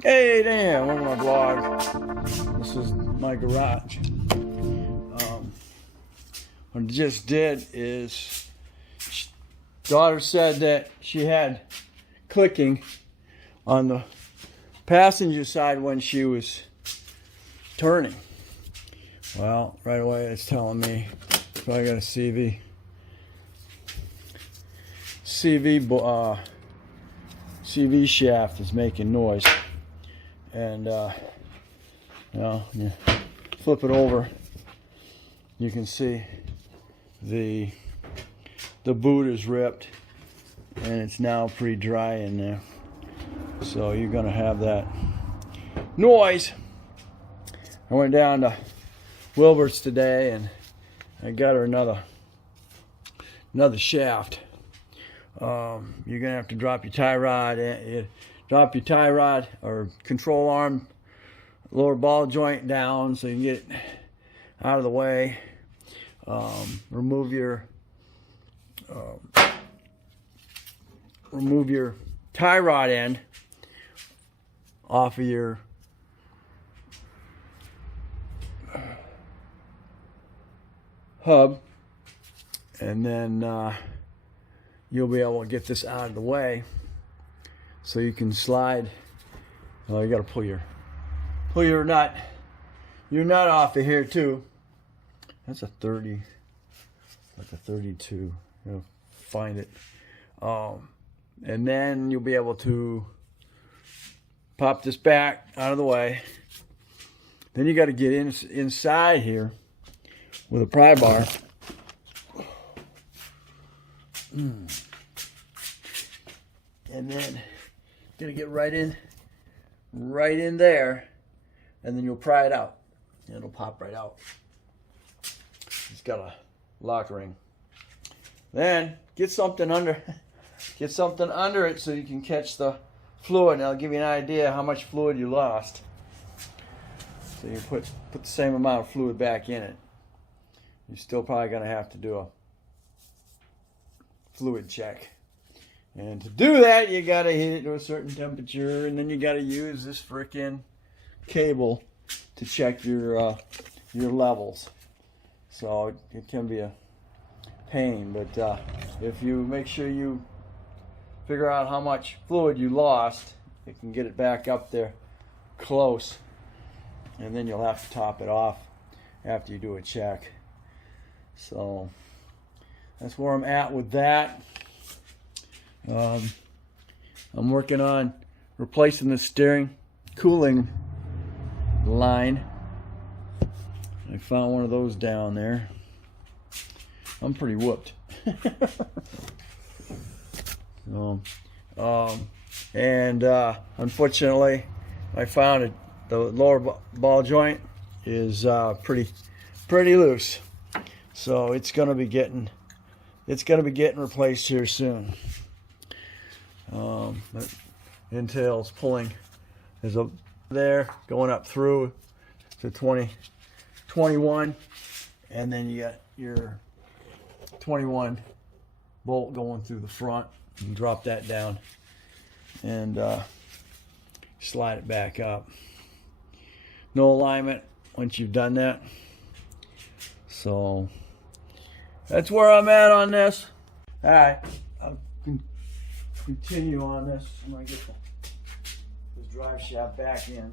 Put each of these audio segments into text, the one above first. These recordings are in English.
Hey there, welcome to my vlog. This is my garage. What I just did is, daughter said that she had clicking on the passenger side when she was turning. Well, right away it's telling me, so I got a CV shaft is making noise. And you flip it over, you can see the boot is ripped and it's now pretty dry in there, so you're gonna have that noise. I went down to Wilbert's today and I got her another shaft. You're gonna have to drop your tie rod or control arm, lower ball joint down so you can get it out of the way. Remove your tie rod end off of your hub, and then you'll be able to get this out of the way so you can slide. Well, you got to pull your nut off of here too. That's a 30, like a 32. You'll find it, and then you'll be able to pop this back out of the way. Then you got to get inside here with a pry bar. And then gonna get right in there, and then you'll pry it out. It'll pop right out. It's got a lock ring. Then get something under it so you can catch the fluid, and I'll give you an idea how much fluid you lost. So you put the same amount of fluid back in it. You're still probably gonna have to do a fluid check. And to do that, you gotta heat it to a certain temperature, and then you gotta use this frickin' cable to check your levels. So it can be a pain, but if you make sure you figure out how much fluid you lost, you can get it back up there close, and then you'll have to top it off after you do a check. So that's where I'm at with that. I'm working on replacing the steering cooling line. I found one of those down there. I'm pretty whooped. Unfortunately, I found it. The lower ball joint is pretty loose, so it's gonna be getting replaced here soon. That entails pulling. There's a there going up through to 21, and then you got your 21 bolt going through the front. You can drop that down and slide it back up. No alignment once you've done that. So that's where I'm at on this. All right, I'll continue on this. I'm gonna get this drive shaft back in.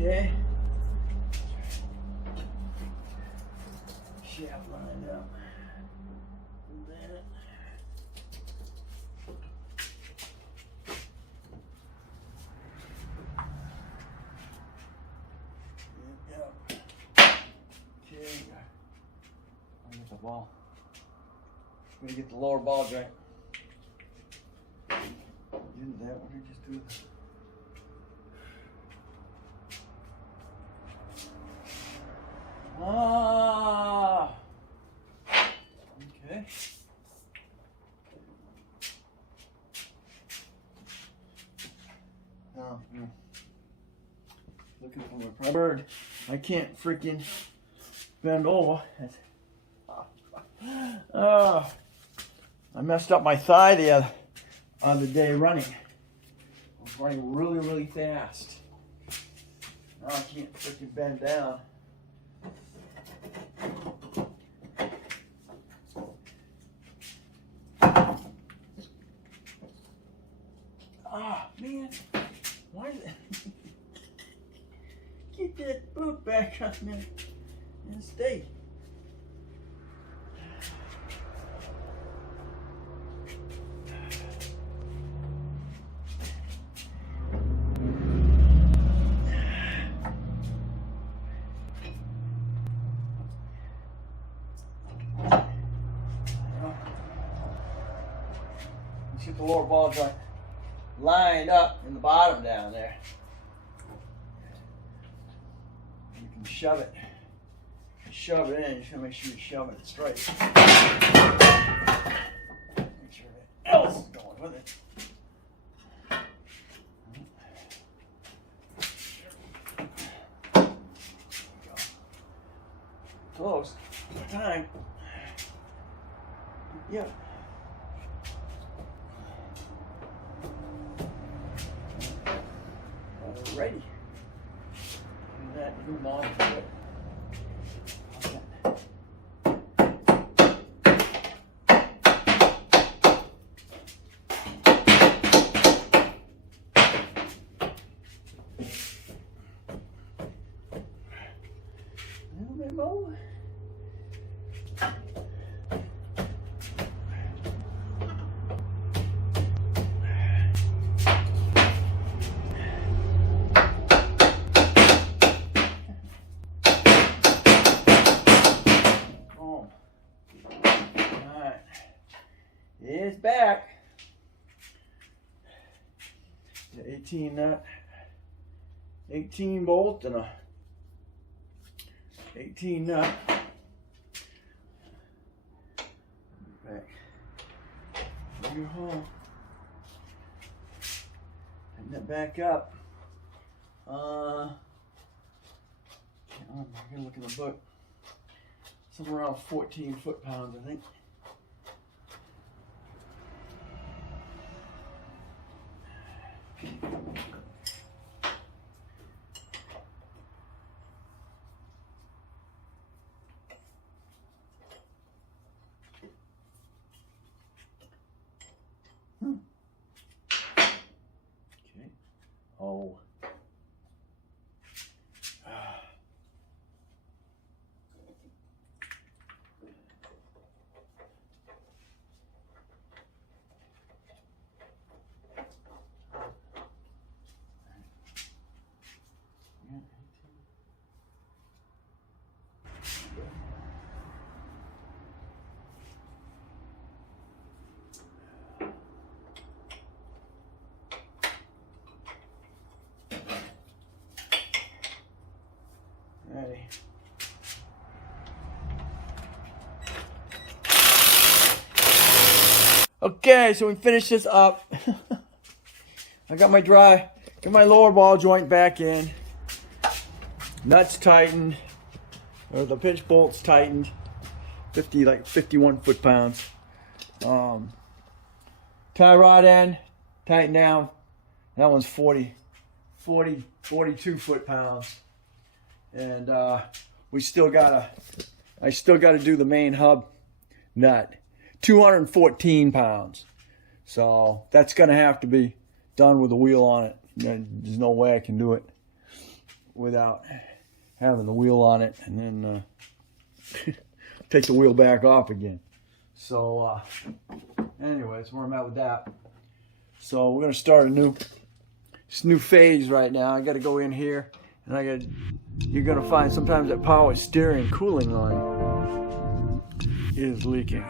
Okay. Shaft lined up. Then okay. I get the ball. I'm gonna get the lower ball joint. do that. What did I just do? Ah. Okay. Now, looking for my bird. I can't freaking bend over. I messed up my thigh the other day running. I was running really, really fast. Now I can't freaking bend down. Ah, man. Why did get that boot back on there and stay? Get the lower ball joint lined up in the bottom down there. You can shove it in. You just gotta make sure you're shoving it straight. Make sure everything else is going with it. Close. Time. Yep. Ready. Do that, move on to it. A little bit more. It's back. The 18 nut, 18 bolt and a 18 nut. Back. Bring it home. Tighten that back up. I'm gonna look in the book. Somewhere around 14 foot-pounds, I think. Okay. Oh. Ready. Okay, so we finished this up. I got my lower ball joint back in. Nuts tightened, or the pinch bolts tightened. 51 foot-pounds. Tie rod end tightened down. That one's 42 foot-pounds. And I still gotta do the main hub nut, 214 pounds. So that's gonna have to be done with the wheel on it. There's no way I can do it without having the wheel on it and then take the wheel back off again. So anyway, that's where I'm at with that. So we're gonna start a new phase right now. I gotta go in here and you're gonna find sometimes that power steering cooling line is leaking.